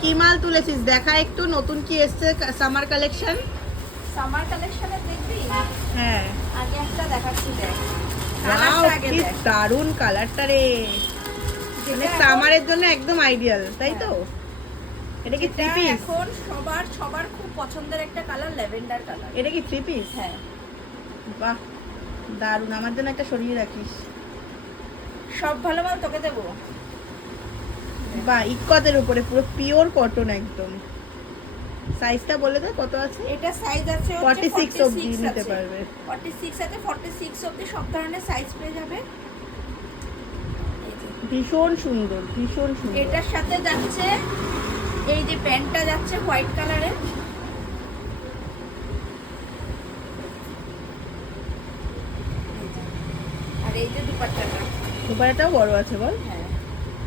কি মাল তুলেছিস দেখা একটু, নতুন কি এসছে সামার কালেকশন? সামার কালেকশনে দেখবি? হ্যাঁ আগে একটা দেখাচ্ছি দেখ। ওয়াও কালারটা আগে কি দেখ। দারুন কালারটা রে, মানে যেটা সামারের জন্য একদম আইডিয়াল, তাই তো? এটা কি থ্রি যেটা পিস? এখন সবার খুব পছন্দের একটা কালার, ল্যাভেন্ডার কালার। এটা কি থ্রি পিস? হ্যাঁ, বাহ দারুন, আমার জন্য একটা সরিয়ে রাখিস। সব ভালো মাল তোকে দেবো। বাহ ইক্কতের উপরে পুরো পিওর কটন একদম। সাইজটা বলে দে কত আছে? এটা সাইজ আছে 46 অবধি নিতে পারবে। 46 আছে, 46 অবধি সব ধরনের সাইজ পেয়ে যাবে। এই যে, ভীষণ সুন্দর, ভীষণ সুন্দর। এটার সাথে যাচ্ছে এই যে প্যান্টটা যাচ্ছে হোয়াইট কালারের। আর এই যে দুপাট্টাটা। দুপাট্টাটাও বড় আছে বল। হ্যাঁ,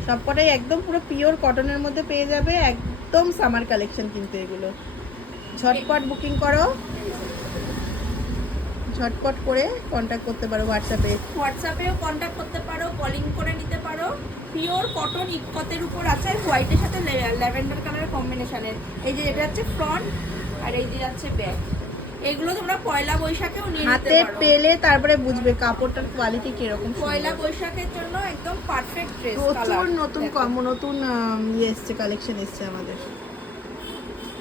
সবকটাই একদম পুরো পিওর কটনের মধ্যে পেয়ে যাবে, একদম সামার কালেকশন কিন্তু এগুলো। ঝটপট বুকিং করো, ঝটপট করে কন্ট্যাক্ট করতে পারো হোয়াটসঅ্যাপেও কন্ট্যাক্ট করতে পারো, কলিং করে নিতে পারো। পিওর কটন ইকতের উপর আছে, হোয়াইটের সাথে ল্যাভেন্ডার কালারের কম্বিনেশনের। এই যে এটা হচ্ছে ফ্রন্ট আর এই যে যাচ্ছে ব্যাক। এগুলো তোমরা পয়লা বৈশাখেও নিয়ে নিতে হাতে পারো। পেলে তারপরে বুঝবে কাপড়টার কোয়ালিটি কিরকম। পয়লা বৈশাখের জন্য একদম পারফেক্ট ড্রেস। প্রচুর নতুন নতুন ইয়ে এসছে, কালেকশন এসছে আমাদের।